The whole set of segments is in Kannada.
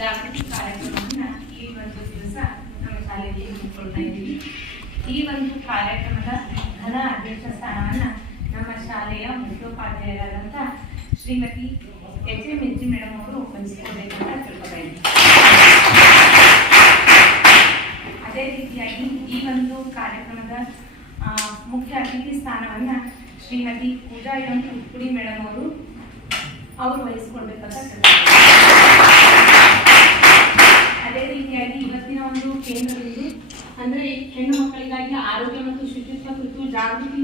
ಜಾಗೃತಿ ಕಾರ್ಯಕ್ರಮವನ್ನು ಈ ಒಂದು ದಿವಸ ನಮ್ಮ ಶಾಲೆಯಲ್ಲಿ ಹಮ್ಮಿಕೊಳ್ತಾ ಇದ್ದೀವಿ. ಈ ಒಂದು ಕಾರ್ಯಕ್ರಮದ ಘನ ಅಧ್ಯಕ್ಷ ಸ್ಥಾನವನ್ನು ನಮ್ಮ ಶಾಲೆಯ ಮುಖ್ಯೋಪಾಧ್ಯಾಯರಾದಂಥ ಶ್ರೀಮತಿ ಎಚ್.ಎಂ. ಮಿರ್ಜಿ ಮೇಡಮ್ ಅವರು ವಹಿಸಿಕೊಳ್ಬೇಕಂತ ತಿಳ್ಕೊತಾ ಇದ್ದೀವಿ. ಅದೇ ರೀತಿಯಾಗಿ ಈ ಒಂದು ಕಾರ್ಯಕ್ರಮದ ಮುಖ್ಯ ಅತಿಥಿ ಸ್ಥಾನವನ್ನು ಶ್ರೀಮತಿ ಪೂಜಾ ಎಂ. ಉಪ್ಪುಡಿ ಮೇಡಮ್ ಅವರು ವಹಿಸಿಕೊಳ್ಬೇಕಂತ ತಿಳ್ಕೊತಾ ಅದೇ ರೀತಿಯಾಗಿ ಇವತ್ತಿನ ಒಂದು ಕೇಂದ್ರದಲ್ಲಿ ಅಂದರೆ ಹೆಣ್ಣು ಮಕ್ಕಳಿಗಾಗಿ ಆರೋಗ್ಯ ಮತ್ತು ಶುಚಿತ್ವ ಕುರಿತು ಜಾಗೃತಿ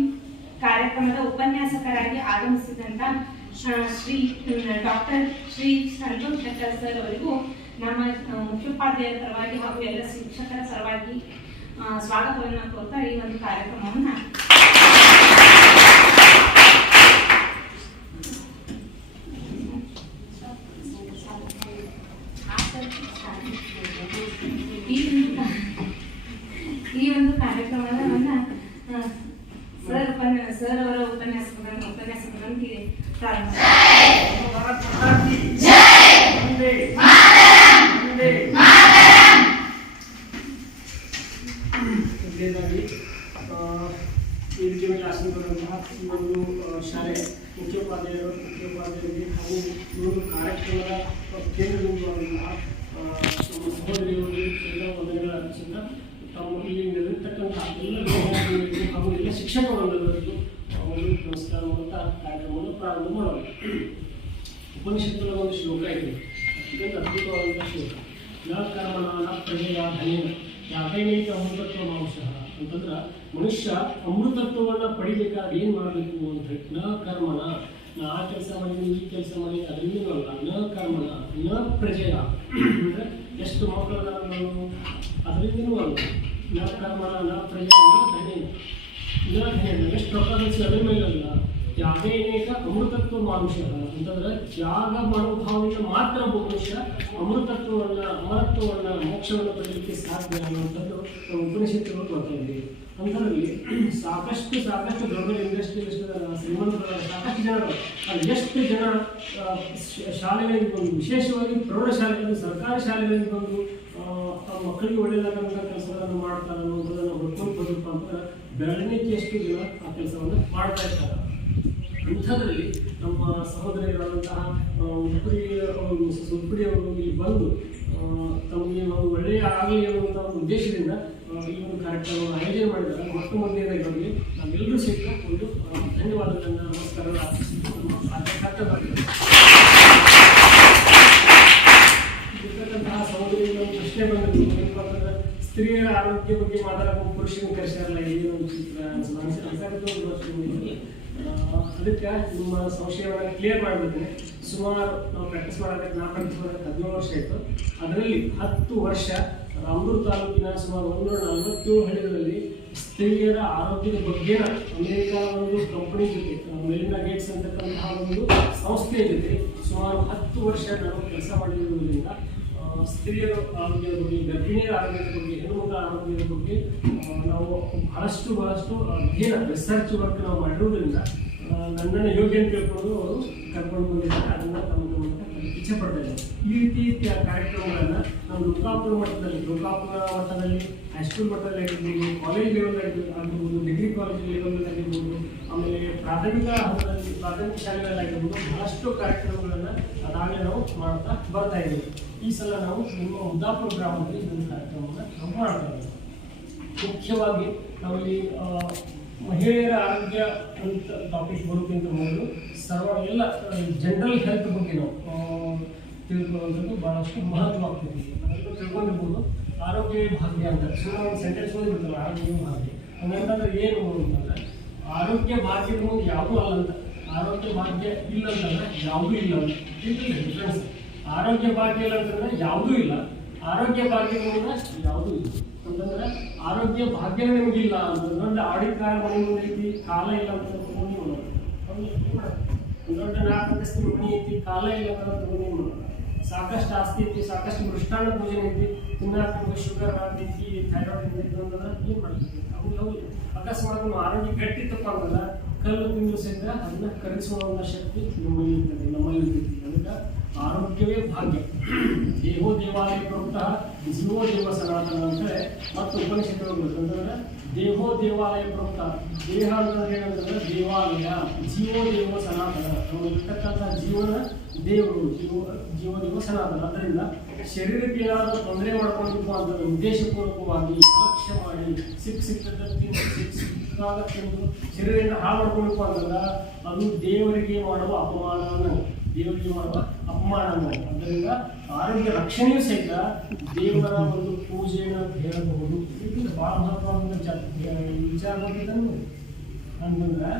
ಕಾರ್ಯಕ್ರಮದ ಉಪನ್ಯಾಸಕರಾಗಿ ಆಗಮಿಸಿದಂಥ ಶ್ರೀ ಡಾಕ್ಟರ್ ಶ್ರೀ ಸಂತೋಷ್ ಶೆಟ್ಟರ್ ಸರ್ ಅವರಿಗೂ ನಮ್ಮ ಮುಖ್ಯೋಪಾಧ್ಯಾಯರ ಪರವಾಗಿ ಹಾಗೂ ಎಲ್ಲ ಶಿಕ್ಷಕರ ಪರವಾಗಿ ಸ್ವಾಗತವನ್ನು ಕೋರ್ತಾ ಈ ಒಂದು ಕಾರ್ಯಕ್ರಮವನ್ನು ಈ ಒಂದು ಕಾರ್ಯಕ್ರಮವನ್ನು ಸರ್ ಅವರ ಉಪನ್ಯಾಸಕರೊಂದಿಗೆ ಪ್ರಾರಂಭ. ಈ ರೀತಿಯ ಕ್ಲಾಸಿಗೆ ಬರುವಂತಹ ಈ ಒಂದು ಶಾಲೆ ಮುಖ್ಯೋಪಾಧ್ಯಾಯರಿಗೆ ಹಾಗೂ ಈ ಒಂದು ಕಾರ್ಯಕ್ರಮದ ಕೇಂದ್ರಬಿಂದುವಾದಂತಹ ನಮ್ಮ ಸಹೋದರಿಯವರಿಗೆ ಎಲ್ಲ ವಂದನೆಗಳ ಅರ್ಪಿಸಿದ ತಾವು ಇಲ್ಲಿ ನೆರೆದಿರ್ತಕ್ಕಂತಹ ಎಲ್ಲ ವಿದ್ಯಾರ್ಥಿಗಳಿಗೆ ಹಾಗೂ ಎಲ್ಲ ಶಿಕ್ಷಕ ವರ್ಗದವರಿಗೂ ಒಂದು ನಮಸ್ಕಾರ ಮಾಡುತ್ತಾ ಕಾರ್ಯಕ್ರಮವನ್ನು ಪ್ರಾರಂಭ ಮಾಡೋಣ. ಉಪನಿಷತ್ತಿನ ಒಂದು ಶ್ಲೋಕ ಇದೆ, ಅತ್ಯಂತ ಅದ್ಭುತವಾದಂತಹ ಶ್ಲೋಕ. ನ ಕರ್ಮಣ ನ ಪ್ರಜೆಯ ಧನೇನ ಯಾತೈನೈಕ ಅಮೃತತ್ವ ಮಾಂಸಃ ಅಂತಂದ್ರೆ ಮನುಷ್ಯ ಅಮೃತತ್ವವನ್ನು ಪಡಿಬೇಕಾದ್ರೆ ಏನು ಮಾಡಬೇಕು ಅಂತ ಹೇಳಿ, ನ ಕರ್ಮಣ, ನಾ ಆ ಕೆಲಸ ಮಾಡಿದ್ದೀನಿ ಈ ಕೆಲಸ ಮಾಡಿ ಅದರಿಂದ ಅಲ್ಲ, ನ ಕರ್ಮಣ ನ ಪ್ರಜೆಯ ಅಂದರೆ ಎಷ್ಟು ಮಕ್ಕಳನ್ನ ನಾವು ಅದರಿಂದನೂ ಅಲ್ಲ, ನ ಕರ್ಮಣ ನ ಪ್ರಜೆಯ ನ ಧನೇನ ಎಷ್ಟು ರೊಕ್ಕ ಗಳಿಸಿ ಅದ್ರ ಮೇಲಲ್ಲ, ತ್ಯಾಗೇನೇಕ ಅಮೃತತ್ವ ಮಾನುಷ್ಯ ಅಂತಂದ್ರೆ ತ್ಯಾಗ ಮನೋಭಾವದಿಂದ ಮಾತ್ರ ಒಬ್ಬ ಮನುಷ್ಯ ಅಮೃತತ್ವವನ್ನು ಅಮರತ್ವವನ್ನು ಮೋಕ್ಷವನ್ನು ಪಡೆಯಲಿಕ್ಕೆ ಸಾಧ್ಯ ಅನ್ನುವಂಥದ್ದು ನಾವು ಉಪನಿಷತ್ತುಗಳು ಬರ್ತಾ ಇದ್ದೀವಿ. ಅಂಥದ್ರಲ್ಲಿ ಸಾಕಷ್ಟು ದೊಡ್ಡ ಇಂಡಸ್ಟ್ರಿಯಲಿಸ್ಟ್ ಶ್ರೀಮಂತರ ಸಾಕಷ್ಟು ಜನರು ಅಲ್ಲಿ ಎಷ್ಟು ಜನ ಶಾಲೆಗಳಿಗೆ ಬಂದು, ವಿಶೇಷವಾಗಿ ಪ್ರೌಢಶಾಲೆಗಳು ಸರ್ಕಾರಿ ಶಾಲೆಗಳಿಗೆ ಬಂದು ಮಕ್ಕಳಿಗೆ ಒಳ್ಳೆಯದಾದಂಥ ಕೆಲಸಗಳನ್ನು ಮಾಡ್ತಾರೆ ಅನ್ನೋದನ್ನು ಹೊಡ್ಕೊಂಡು ಬಂದಪ್ಪ ಅಂತಂದ್ರೆ ಬೆಳವಣಿಗೆಯಷ್ಟು ಜನ ಆ ಕೆಲಸವನ್ನು ಮಾಡ್ತಾ ಇರ್ತಾರೆ. ಅಂಥದ್ರಲ್ಲಿ ನಮ್ಮ ಸಹೋದರಿಯರಾದಂತಹ ಉಪ್ಪುಡಿ ಅವರು ಇಲ್ಲಿ ಬಂದು ತಮಗೆ ಒಂದು ಒಳ್ಳೆಯ ಆಗಲಿ ಅನ್ನುವಂಥ ಒಂದು ಉದ್ದೇಶದಿಂದ ಈ ಒಂದು ಕಾರ್ಯಕ್ರಮವನ್ನು ಆಯೋಜನೆ ಮಾಡಿದ್ದಾರೆ. ಮೊಟ್ಟ ಮೊದಲನೇದಾಗಿ ಅವರಿಗೆ ನಾವೆಲ್ಲರೂ ಸಹಿತ ಒಂದು ಧನ್ಯವಾದಗಳನ್ನು ನಮಸ್ಕಾರ ಇರ್ತಕ್ಕಂತಹ ಸಹೋದರಿಗಳ ಪ್ರಶ್ನೆ ಬಂದಿದ್ದು ಏನಪ್ಪ ಅಂತಂದ್ರೆ ಸ್ತ್ರೀಯರ ಆರೋಗ್ಯ ಬಗ್ಗೆ ಮಾತಾಡೋದು ಪುರುಷನ ಕರೆಸಿರಲ್ಲ, ಏನು ಒಂದು ಅದಕ್ಕೆ ನಿಮ್ಮ ಸಂಶಯವನ್ನು ಕ್ಲಿಯರ್ ಮಾಡಬೇಕಂದ್ರೆ ಸುಮಾರು ನಾವು ಪ್ರಾಕ್ಟೀಸ್ ಮಾಡೋದಕ್ಕೆ 17 ವರ್ಷ ಆಯಿತು. ಅದರಲ್ಲಿ 10 ವರ್ಷ ರಾಮದುರ್ಗ ತಾಲೂಕಿನ ಸುಮಾರು 147 ಹಳ್ಳಿಗಳಲ್ಲಿ ಸ್ತ್ರೀಯರ ಆರೋಗ್ಯದ ಬಗ್ಗೆ ಅಮೆರಿಕಾ ಒಂದು ಕಂಪನಿ ಜೊತೆ ಮೆಲಿಂಡಾ ಗೇಟ್ಸ್ ಅಂತಕ್ಕಂತಹ ಒಂದು ಸಂಸ್ಥೆಯ ಜೊತೆ ಸುಮಾರು 10 ವರ್ಷ ನಾವು ಕೆಲಸ ಮಾಡಿರುವುದರಿಂದ ಸ್ತ್ರೀಯರ ಆರೋಗ್ಯದ ಬಗ್ಗೆ, ಗರ್ಭಿಣಿಯರ ಆರೋಗ್ಯದ ಬಗ್ಗೆ, ಹೆಣ್ಣುಮಕ್ಕಳ ಆರೋಗ್ಯದ ಬಗ್ಗೆ ನಾವು ಬಹಳಷ್ಟು ಅಧ್ಯಯನ ರಿಸರ್ಚ್ ವರ್ಕ್ ನಾವು ಮಾಡಿರುವುದರಿಂದ ನನ್ನನ್ನು ಯೋಗ್ಯ ಅಂತ ತಿಳ್ಕೊಂಡು ಅವರು ಕರ್ಕೊಂಡು ಬಂದಿದ್ದಾರೆ. ಅದನ್ನು ತಮ್ಮ ಇಚ್ಛೆ ಪಡ್ತಾ ಇದ್ದಾರೆ. ಈ ರೀತಿ ಕಾರ್ಯಕ್ರಮಗಳನ್ನು ನಮ್ಮ ಲೋಕಾಪುರ ಮಟ್ಟದಲ್ಲಿ ಹೈಸ್ಕೂಲ್ ಮಟ್ಟದಲ್ಲಿ ಆಗಿರ್ಬೋದು, ಕಾಲೇಜ್ ಲೆವೆಲ್ ಆಗಿರ್ಬೋದು, ಡಿಗ್ರಿ ಕಾಲೇಜ್ ಲೆವೆಲ್ ಆಗಿರ್ಬೋದು, ಆಮೇಲೆ ಪ್ರಾಥಮಿಕ ಶಾಲೆಗಳಾಗಿರ್ಬೋದು ಬಹಳಷ್ಟು ಕಾರ್ಯಕ್ರಮಗಳನ್ನು ಅದಾಗಲೇ ನಾವು ಮಾಡ್ತಾ ಬರ್ತಾ ಇದ್ದೀವಿ. ಈ ಸಲ ನಾವು ನಿಮ್ಮ ಮುದ್ದಾಪುರ ಗ್ರಾಮದಲ್ಲಿ ಒಂದು ಕಾರ್ಯಕ್ರಮವನ್ನು ನಾವು ಮಾಡ್ತಾ ಇದ್ದೀವಿ. ಮುಖ್ಯವಾಗಿ ನಾವಿಲ್ಲಿ ಮಹಿಳೆಯರ ಆರೋಗ್ಯ ಅಂತ ಟಾಪಿಕ್ ಬರೋಕ್ಕಿಂತ ಮೊದಲು ಎಲ್ಲ ಜನರಲ್ ಹೆಲ್ತ್ ಬಗ್ಗೆ ನಾವು ತಿಳ್ಕೊಳ್ಳೋದು ಭಾಳಷ್ಟು ಮಹತ್ವವಾಗ್ತದೆ. ನಾವೆಲ್ಲರೂ ತಿಳ್ಕೊಂಡಿರ್ಬೋದು ಆರೋಗ್ಯ ಭಾಗ್ಯ ಅಂತ ಸುಮ್ಮನೆ ಒಂದು ಸೆಂಟೆನ್ಸ್ ಓದಿಬಿಡ್ತಲ್ಲ, ಆರೋಗ್ಯ ಭಾಗ್ಯ ಹಂಗಂತಂದ್ರೆ ಏನು ಅಂತಂದ್ರೆ ಆರೋಗ್ಯ ಭಾಗ್ಯ ಯಾವುದೂ ಅಲ್ಲ ಅಂತ, ಆರೋಗ್ಯ ಭಾಗ್ಯ ಇಲ್ಲ ಅಂತಂದ್ರೆ ಯಾವುದೂ ಇಲ್ಲ ಅಂತ ಡಿಫ್ರೆನ್ಸ್. ಆರೋಗ್ಯ ಭಾಗ್ಯ ಇಲ್ಲ ಅಂತಂದ್ರೆ ಯಾವುದೂ ಇಲ್ಲ, ಆರೋಗ್ಯ ಭಾಗ್ಯ ಯಾವುದೂ ಇಲ್ಲ ಅಂತಂದ್ರೆ ಆರೋಗ್ಯ ಭಾಗ್ಯ ನಿಮಗಿಲ್ಲ ಅಂತಂದ್ರೆ ಆಡಿಕಾರ ಮನೆ ಮುಂದೆ ಐತಿ ಕಾಲ ಇಲ್ಲ ಅಂತ ದೊಡ್ಡ 4 ಅಂತಸ್ತಿನ ಮನೆ ಐತಿ ಕಾಲ ಇಲ್ಲ ಅಂತ ತಗೊಂಡು ಸಾಕಷ್ಟು ಆಸ್ತಿ ಐತಿ, ಸಾಕಷ್ಟು ಮೃಷ್ಟಾನ್ನ ಭೋಜನ ಐತಿ, ತಿನ್ನಕ್ಕೆ ಶುಗರ್ ಐತಿ, ಥೈರಾಯ್ಡ್ ಐತಿ ಅಂತಂದ್ರೆ ಏನು ಮಾಡ್ತೀವಿ? ಅವು ಅಕಸ್ಮಾತ್ ಆರೋಗ್ಯ ಗಟ್ಟಿತ್ತಪ್ಪ ಅಂತಂದ್ರೆ ಕಲ್ಲು ತಿಂದು ಸಹಿತ ಅದನ್ನ ಕರಗಿಸುವ ಶಕ್ತಿ ನಮ್ಮಲ್ಲಿ ಇರ್ತದೆ, ನಮ್ಮಲ್ಲಿ ಇರ್ತದೆ. ಅದಕ್ಕೆ ಆರೋಗ್ಯವೇ ಭಾಗ್ಯ. ದೇಹೋ ದೇವಾಲಯ ಪ್ರೋಕ್ತಃ ಜೀವೋ ದೇವ ಸನಾತನ ಅಂತೇಳಿ ಮತ್ತು ಉಪನಿಷತ್ತು ಅಂತಂದ್ರೆ ದೇಹೋ ದೇವಾಲಯ ಪ್ರೋಕ್ತ. ದೇಹ ಅಂತಂದ್ರೆ ಏನಂತಂದ್ರೆ ದೇವಾಲಯ, ಜೀವೋ ದೇವ ಸನಾತನ. ನಮ್ಮಲ್ಲಿರ್ತಕ್ಕಂಥ ಜೀವನ ದೇವರು, ಜೀವ ದೇವ ಸನಾತನ. ಅದರಿಂದ ಶರೀರಕ್ಕೆ ಏನಾದರೂ ತೊಂದರೆ ಮಾಡ್ಕೊಂಡಿತ್ತು ಅಂತ ಉದ್ದೇಶಪೂರ್ವಕವಾಗಿ ಅಲಕ್ಷ್ಯ ಮಾಡಿ ಸಿಕ್ಕಾಗ ತಿಂದು ಶರೀರದಿಂದ ಹಾಳು ಮಾಡ್ಕೊಂಡಿತ್ತು ಅಂತಂದ್ರೆ ಅದು ದೇವರಿಗೆ ಮಾಡುವ ಅಪಮಾನವನ್ನು, ದೇವರಿಗೆ ಮಾಡುವ ಅಪಮಾನ. ಅದರಿಂದ ಆರೋಗ್ಯ ರಕ್ಷಣೆಯೂ ಸಹಿತ ದೇವರ ಒಂದು ಪೂಜೆಯನ್ನು ಹೇಳಬಹುದು. ಇದು ಬಹಳ ಮಹತ್ವವಾದ ವಿಚಾರ ಅಂತಂದ್ರೆ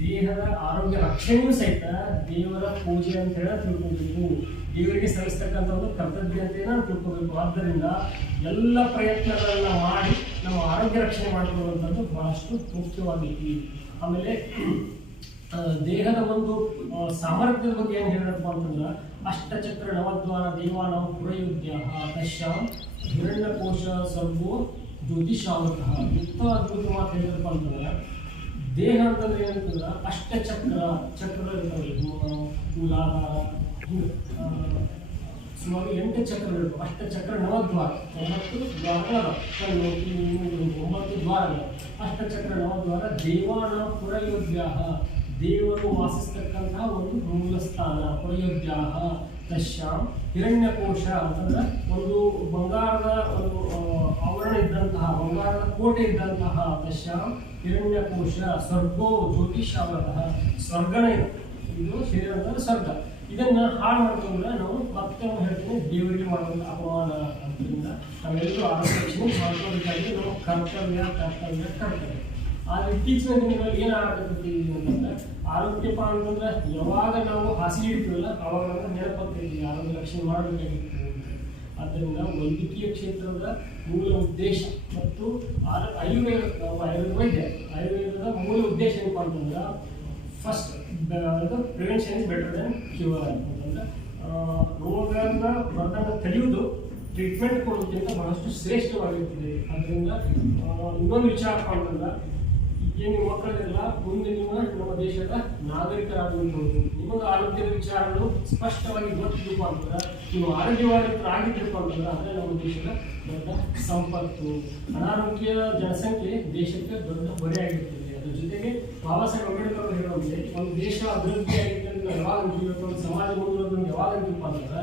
ದೇಹದ ಆರೋಗ್ಯ ರಕ್ಷಣೆಯೂ ಸಹಿತ ದೇವರ ಪೂಜೆ ಅಂತ ಹೇಳಿ ತಿಳ್ಕೊಬೇಕು. ದೇವರಿಗೆ ಸಲ್ಲಿಸ್ತಕ್ಕಂಥ ಒಂದು ಕರ್ತವ್ಯತೆಯನ್ನು ತಿಳ್ಕೋಬೇಕು. ಆದ್ದರಿಂದ ಎಲ್ಲ ಪ್ರಯತ್ನಗಳನ್ನ ಮಾಡಿ ನಮ್ಮ ಆರೋಗ್ಯ ರಕ್ಷಣೆ ಮಾಡಿಕೊಳ್ಳುವಂಥದ್ದು ಬಹಳಷ್ಟು ಮುಖ್ಯವಾಗೈತಿ. ಆಮೇಲೆ ದೇಹದ ಒಂದು ಸಾಮರ್ಥ್ಯದ ಬಗ್ಗೆ ಏನು ಹೇಳಪ್ಪ ಅಂತಂದ್ರೆ ಅಷ್ಟಚಕ್ರ ನವದ್ವಾರ ದೇವಾನಾಂ ಪುರಯುಧ್ಯ ತಶ್ಯಾಂ ಹಿರಣ್ಯಕೋಶ ಸರ್ವೋ ಜ್ಯೋತಿಷಾವತಃ. ಎಂಥ ಅದ್ಭುತ ಮಾತು ಹೇಳಿದ್ರಪ್ಪ ಅಂತಂದ್ರೆ ದೇಹ ಅಂತಂದ್ರೆ ಏನಂತಂದ್ರೆ ಚಕ್ರಗಳು ಇರ್ತಾವೆ. ಮೂಲಾಧಾರ ಸುಮಾರು 8 ಚಕ್ರಗಳು ಇರ್ತವೆ. ಅಷ್ಟಚಕ್ರ ನವದ್ವಾರ, 9 ದ್ವಾರಗಳು, 9 ದ್ವಾರಗಳು. ಅಷ್ಟಚಕ್ರ ನವದ್ವಾರ ದೇವಾನಾಂ ಪುರಯೋಧ್ಯ, ದೇವರು ವಾಸಿಸ್ತಕ್ಕಂತಹ ಒಂದು ಮೂಲ ಸ್ಥಾನ. ಪುರಯೋಧ್ಯ ತಶ್ಯಾಂ ಹಿರಣ್ಯಕೋಶ ಅಂತಂದ್ರೆ ಒಂದು ಬಂಗಾರದ ಒಂದು ಆವರಣ ಇದ್ದಂತಹ, ಬಂಗಾರದ ಕೋಟೆ ಇದ್ದಂತಹ ತಶ್ಯಾಂ ಹಿರಣ್ಯಕೋಶ ಸ್ವರ್ಗೋ ಜ್ಯೋತಿಷಾವತಃ. ಸ್ವರ್ಗನೇ ಇದು ಶರೀರ ಅಂತಂದ್ರೆ ಸ್ವರ್ಗ. ಇದನ್ನ ಹಾಳು ಮಾಡ್ಕೊಂಡ್ರೆ ನಾವು ಮತ್ತೆ ಹೇಳ್ತೀನಿ ದೇವರಿಗೆ ಮಾಡುವಂಥ ಅಪಮಾನ. ಆದ್ದರಿಂದ ನಾವೆಲ್ಲರೂ ಆರೋಗ್ಯ ರಕ್ಷಣೆ ಮಾಡ್ಕೋಬೇಕಾಗಿ ನಾವು ಕರ್ತವ್ಯ. ಆದರೆ ಇತ್ತೀಚಿನ ದಿನಗಳಲ್ಲಿ ಏನಾಗತ್ತೆ ಅಂತಂದ್ರೆ ಆರೋಗ್ಯಪ್ಪ ಅಂತಂದ್ರೆ ಯಾವಾಗ ನಾವು ಹಾಸಿಗೆ ಇಡ್ತೀವಲ್ಲ ಅವಾಗ ನೆನಪಾಗ್ತೈತಿ ಆರೋಗ್ಯ ರಕ್ಷಣೆ ಮಾಡಬೇಕಾಗಿತ್ತು. ಆದ್ದರಿಂದ ವೈದ್ಯಕೀಯ ಕ್ಷೇತ್ರದ ಮೂಲ ಉದ್ದೇಶ ಮತ್ತು ಆಯುರ್ವೇದದ ಮೂಲ ಉದ್ದೇಶ ಏನಪ್ಪ ಅಂತಂದ್ರೆ first prevention is better then cure ಅಂತಂದ್ರೆ ರೋಗನ ಬರದಂಗೆ ತಡೆಯುವುದು ಟ್ರೀಟ್ಮೆಂಟ್ ಕೊಡೋದಕ್ಕಿಂತ ಬಹಳಷ್ಟು ಶ್ರೇಷ್ಠವಾಗಿರ್ತದೆ. ಅದರಿಂದ ಇನ್ನೊಂದು ವಿಚಾರಪ್ಪ ಅಂತಂದ್ರೆ ಏನು ಮಕ್ಕಳಿಗೆಲ್ಲ ಮುಂದೆ ನೀವು ನಮ್ಮ ದೇಶದ ನಾಗರಿಕರಾಗಬಹುದು. ನಿಮಗೆ ಆರೋಗ್ಯದ ವಿಚಾರಗಳು ಸ್ಪಷ್ಟವಾಗಿ ಗೊತ್ತಿದ್ದಪ್ಪ ಅಂತಂದ್ರೆ ನೀವು ಆರೋಗ್ಯವಾಗಿದ್ದಪ್ಪ ಅಂತಂದ್ರೆ ಅದೇ ನಮ್ಮ ದೇಶದ ದೊಡ್ಡ ಸಂಪತ್ತು. ಅನಾರೋಗ್ಯ ಜನಸಂಖ್ಯೆ ದೇಶಕ್ಕೆ ದೊಡ್ಡ ಹೊರೆಯಾಗಿರ್ತದೆ. ಅದ್ರ ಜೊತೆಗೆ ಬಾಬಾ ಸಾಹೇಬ್ ಅಂಬೇಡ್ಕರ್ ಅವರು ಹೇಳುವಂತೆ ಒಂದು ದೇಶ ಅಭಿವೃದ್ಧಿ ಆಗಿರ್ತದೆ ಅಂತ ಯಾವಾಗ ಅಂತೀವಿ, ಒಂದು ಸಮಾಜ ಮುಂದುವರೆದು ಯಾವಾಗ ಅಂತೀವಪ್ಪ ಅಂತಂದ್ರೆ